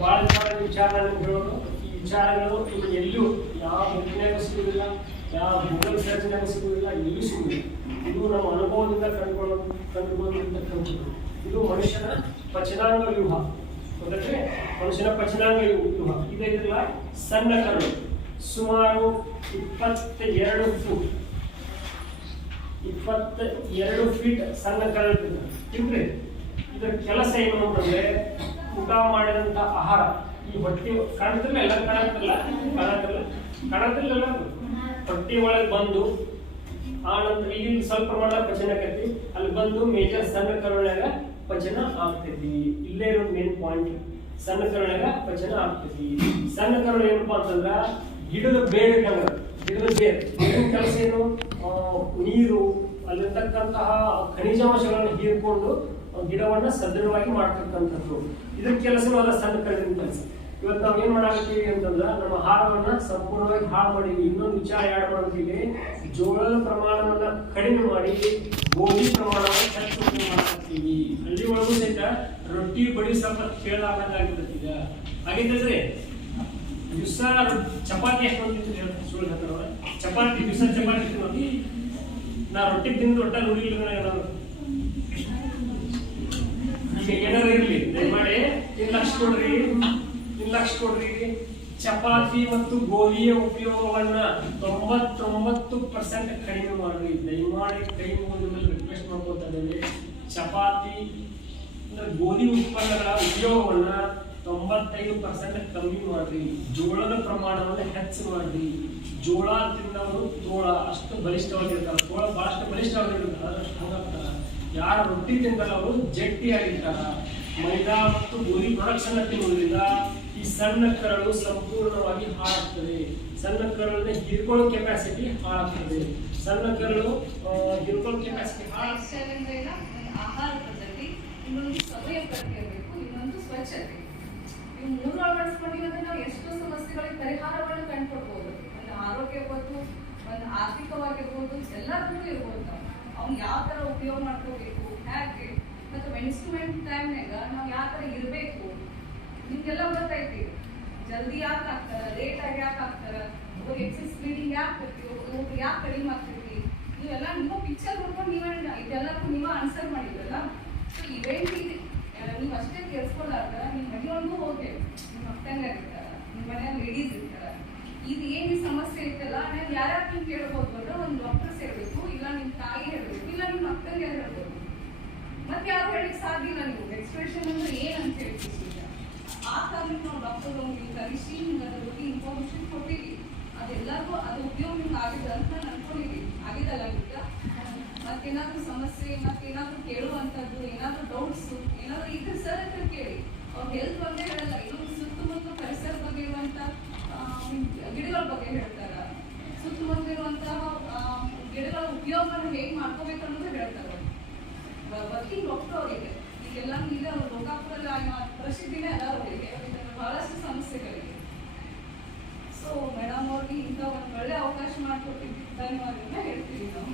ಭಾಳ ವಿಚಾರ ಹೇಳೋದು. ಈ ವಿಚಾರಗಳು ಇಲ್ಲಿ ಎಲ್ಲೂ ಯಾವ ಬುಕ್ನಾಗ ಸಿಗುವುದಿಲ್ಲ, ಯಾವ ಗೂಗಲ್ ಸರ್ಚ್ನಾಗ ಸಿಗುವುದಿಲ್ಲ, ಎಲ್ಲೂ ಸಿಗುವುದಿಲ್ಲ. ಇದು ನಮ್ಮ ಅನುಭವದಿಂದ ಕಂಡುಕೊಂಡಿರ್ತಕ್ಕಂಥದ್ದು. ಇದು ಮನುಷ್ಯನ ಪಚನಾಂಗ ವ್ಯೂಹ. ಗೊತ್ತಂದ್ರೆ ಮನುಷ್ಯನ ಪಚನಾಂಗ ವ್ಯೂಹ ಇದೆಲ್ಲ ಸಣ್ಣ ಕರಳು, ಸುಮಾರು 22 ಫೂಟ್ 22 ಫೀಟ್ ಸಣ್ಣ ಕರಳು ತಿಂದ್ರಿ. ಇದರ ಕೆಲಸ ಏನು ಅಂತಂದ್ರೆ ಊಟ ಮಾಡಿದಂತ ಆಹಾರ ಈ ಹೊಟ್ಟೆ ಕಾಣ್ತಿಲ್ಲ, ಎಲ್ಲ ಕಾಣತಿಲ್ಲ ಹೊಟ್ಟೆ ಒಳಗೆ ಬಂದು ಆ ನಂತರ ಇಲ್ಲಿ ಸ್ವಲ್ಪ ಪ್ರಮಾಣದ ಪಚನ ಆಕೈತಿ, ಅಲ್ಲಿ ಬಂದು ಮೇಜರ್ ಸಣ್ಣ ಕರುಳಾಗ ಪಚನ ಆಗ್ತೈತಿ. ಇಲ್ಲೇ ಇರೋ ಮೇನ್ ಪಾಯಿಂಟ್, ಸಣ್ಣ ಕರುಳಾಗ ಪಚನ ಆಗ್ತೈತಿ. ಸಣ್ಣ ಕರುಳು ಏನಪ್ಪಾ ಅಂತಂದ್ರ ಗಿಡದ ಬೇರ್ ಇದ್ದಂಗ, ಗಿಡದ ಬೇರ್ ಕೆಲಸ ಏನು, ನೀರು ಅಲ್ಲಿರ್ತಕ್ಕಂತಹ ಖನಿಜಾಂಶಗಳನ್ನು ಹೀರ್ಕೊಂಡು ಗಿಡವನ್ನ ಸದೃಢವಾಗಿ ಮಾಡ್ತಕ್ಕಂಥದ್ದು. ಇದ್ರ ಕೆಲಸನೂ ಅದ ಸಣ್ಣ ಕರುಳಿನ ಕೆಲಸ. ಇವತ್ತು ನಾವ್ ಏನ್ ಮಾಡಾಕತ್ತೀವಿ ಅಂತಂದ್ರ ನಮ್ಮ ಆಹಾರವನ್ನ ಸಂಪೂರ್ಣವಾಗಿ ಹಾಳು ಮಾಡಿವಿ. ಇನ್ನೊಂದು ವಿಚಾರ ಯಾರು ಮಾಡ್ತೀವಿ, ಜೋಳದ ಪ್ರಮಾಣವನ್ನ ಕಡಿಮೆ ಮಾಡಿ ಗೋಧಿ ಪ್ರಮಾಣವನ್ನು ಹೆಚ್ಚು ಮಾಡಾಕತ್ತೀವಿ. ಹಳ್ಳಿ ಒಳಗೂ ಸಹಿತ ರೊಟ್ಟಿ ಬಡಿ ಸ್ವಲ್ಪ ಕೇಳಲಾಗಂಗಾಗಿರ್ತೈತಿ. ಈಗ ಹಾಗಿದ್ರೆ ದಿವಸ ಚಪಾತಿ ಎಷ್ಟು ಬಂದಿತ್ತು ಸುಳ್ಳು ಹೇಳ್ತಾರ, ಚಪಾತಿ ದಿವಸ ಚಪಾತಿ ನೋಡಿ ನಾ ರೊಟ್ಟಿ ತಿಂದು ಒಟ್ಟ ನುಡಿಲಿಲ್ಲ ಏನಾದ್ರು. ಈಗ ಏನಾದ್ರು ಇರ್ಲಿ ದಯಮಾಡಿ ಲಕ್ಷ ಕೊಡ್ರಿ. ಚಪಾತಿ ಮತ್ತು ಗೋಧಿಯ ಉಪಯೋಗವನ್ನ 99% ಕಡಿಮೆ ಮಾಡ್ರಿ. ದಯಮಾಡಿ ಕೈ ಮುಗಿದ ಮೇಲೆ ರಿಕ್ವೆಸ್ಟ್ ಮಾಡ್ಕೊತಾ ಇದ್ದೇವೆ. ಚಪಾತಿ ಅಂದ್ರೆ ಗೋಧಿ ಉತ್ಪನ್ನಗಳ ಉಪಯೋಗವನ್ನ 95% ಕಮ್ಮಿ ಮಾಡ್ರಿ. ಜೋಳದ ಪ್ರಮಾಣವನ್ನು ಹೆಚ್ಚು ಮಾಡ್ರಿ. ಜೋಳ ತಿನ್ನವರು ತೋಳ ಅಷ್ಟು ಬಲಿಷ್ಠವಾಗಿರ್ತಾರೆ, ತೋಳ ಬಹಳಷ್ಟು ಬಲಿಷ್ಠವಾಗಿರ್ತಾರೆ, ಅದಷ್ಟು ಹೋಗ್ತಾರ. ಯಾರು ರೊಟ್ಟಿ ತಿಂತಾರ ಅವರು ಜಟ್ಟಿಯಾಗಿರ್ತಾರ. ಮೈದಾ ಮತ್ತು ಗೋಧಿ ಪ್ರೊಡಕ್ಷನ್ ತಿನ್ನುವುದರಿಂದ ಈ ಸಣ್ಣ ಕರಳು ಸಂಪೂರ್ಣವಾಗಿ ಹಾಳಾಗ್ತದೆ. ಸಣ್ಣ ಕರಳನ್ನ ಹೀರ್ಕೊಳ್ಳೋ ಕೆಪಾಸಿಟಿ ಹಾಳಾಗ್ತದೆ. ಸಣ್ಣ ಕರಳು ಹೀರ್ಕೊಳ್ಳೋ ಕೆಪಾಸಿಟಿ ಆಹಾರ ಪದ್ಧತಿ, ಇನ್ನೊಂದು ಸಮಯ ಇರಬೇಕು, ಇನ್ನೊಂದು ಸ್ವಚ್ಛತೆ. ಇವು ಮೂರು ಅಳವಡಿಸ್ಕೊಂಡಿರೋದ್ರೆ ನಾವು ಎಷ್ಟೋ ಸಮಸ್ಯೆಗಳಿಗೆ ಪರಿಹಾರವನ್ನು ಕಂಡುಕೊಡ್ಬೋದು. ಒಂದು ಆರೋಗ್ಯಬೋದು, ಒಂದು ಆರ್ಥಿಕವಾಗಿರ್ಬೋದು, ಎಲ್ಲದಕ್ಕೂ ಇರ್ಬೋದು. ನಾವು ಅವ್ನು ಯಾವ ಥರ ಉಪಯೋಗ ಮಾಡ್ಕೋಬೇಕು, ಹೇಗೆ ಮತ್ತು ಮೆನ್ಸ್ಟ್ರುಮೆಂಟ್ ಟೈಮ್ನಾಗ ನಾವು ಯಾವ ಥರ ಇರಬೇಕು ನಿಮ್ಗೆಲ್ಲ ಗೊತ್ತೈತಿ. ಜಲ್ದಿ ಯಾಕೆ ಆಗ್ತಾರೆ, ಲೇಟಾಗಿ ಯಾಕೆ ಆಗ್ತಾರೆ, ಒಬ್ಬರು ಎಕ್ಸೆಸ್ ಬ್ಲೀಡಿಂಗ್ ಯಾಕೆ ಬರ್ತೀವಿ, ಒಬ್ರು ಯಾಕೆ ಕಡಿಮೆ ಆಗ್ತೈತಿ, ನೀವೆಲ್ಲ ನೀವು ಪಿಕ್ಚರ್ ನೋಡ್ಕೊಂಡು ನೀವೇ ಇದೆಲ್ಲಕ್ಕೂ ನೀವು ಆನ್ಸರ್ ಮಾಡಿದ್ರಲ್ಲ. ಸೊ ಇವೆಂಟಿಗೆ ನೀವು ಅಷ್ಟೇ ಕೇಳಿಸ್ಕೊಳ್ಳಾರ್ದ ನಿಮ್ಮ ಮನೆಯೊಳಗೂ ಹೋಗಿ ನಿಮ್ಮ ಅಕ್ಕಂಗೆ ಇರ್ತಾರೆ, ನಿಮ್ಮ ಮನೆಯಲ್ಲಿ ಲೇಡೀಸ್ ಇರ್ತಾರೆ. ಇದು ಏನು ಸಮಸ್ಯೆ ಇರ್ತಲ್ಲ ನಾನು ಯಾರ್ಯಾರು ನೀವು ಕೇಳ್ಬೋದು ಅಂದ್ರೆ ಒಂದು ಡಾಕ್ಟರ್ಸ್ ಹೇಳ್ಬೇಕು, ಇಲ್ಲ ನಿಮ್ಮ ತಾಯಿ ಹೇಳ್ಬೇಕು, ಇಲ್ಲ ನಿಮ್ಮ ಅಕ್ಕಂಗೆ ಹೇಳ್ಬೋದು. ಮತ್ತೆ ಯಾರು ಹೇಳಿಕ್ ಸಾಧ್ಯ ಇಲ್ಲ. ನೀವು ಎಕ್ಸ್ಪ್ರೆಷನ್ ಅಂದ್ರೆ ಏನಂತ ಹೇಳ್ತೀವಿ. ಆ ಕಾರಣಕ್ಕೆ ನಾವು ಡಾಕ್ಟರ್ ನಿಮ್ಗೆ ಕಲಿಸಿ ನಿಮ್ಗೆ ಅದ್ರ ಬಗ್ಗೆ ಇನ್ಫಾರ್ಮೇಶನ್ ಕೊಟ್ಟಿವಿ. ಅದೆಲ್ಲರಿಗೂ ಅದು ಉಪಯೋಗ ನಿಮ್ಗೆ ಆಗಿದೆ ಅಂತ ನಾನು ಅನ್ಕೊಂಡಿದ್ದೀವಿ. ಆಗಿದಲ್ಲ ಈಗ ಮತ್ತೇನಾದ್ರೂ ಸಮಸ್ಯೆ, ಮತ್ತೇನಾದ್ರೂ ಕೇಳುವಂಥದ್ದು, ಏನಾದ್ರೂ ಡೌಟ್ಸು ಏನಾದ್ರೂ ಇದ್ರೆ ಸರ್ ಹತ್ರ ಕೇಳಿ. ಅವ್ರ ಹೆಲ್ತ್ ಬಗ್ಗೆ ಹೇಳಲ್ಲ, ಇನ್ನೊಂದು ಸುತ್ತಮುತ್ತ ಪರಿಸರ ಬಗ್ಗೆ ಇರುವಂಥ ಗಿಡಗಳ ಬಗ್ಗೆ ಹೇಳ್ತಾರ, ಸುತ್ತಮುತ್ತ ಇರುವಂತಹ ಗಿಡಗಳ ಉಪಯೋಗವನ್ನು ಹೇಗೆ ಮಾಡ್ಕೋಬೇಕು ಅನ್ನೋದು ಹೇಳ್ತಾರೆ. ವರ್ಕಿಂಗ್ ಡಾಕ್ಟರ್ ಅವರಿಗೆ ಈಗೆಲ್ಲ ಈಗ ಲೋಕಾಪುರಲ್ಲಿ ಪ್ರಸಿದ್ಧಿನೇ ಅದ ಅವರಿಗೆ, ಬಹಳಷ್ಟು ಸಮಸ್ಯೆಗಳಿಗೆ. ಸೊ ಮೇಡಮ್ ಅವ್ರಿಗೆ ಇಂಥ ಒಂದು ಒಳ್ಳೆ ಅವಕಾಶ ಮಾಡಿಕೊಟ್ಟಿದ್ದು ಧನ್ಯವಾದಗಳನ್ನ ಹೇಳ್ತೀವಿ ನಾವು.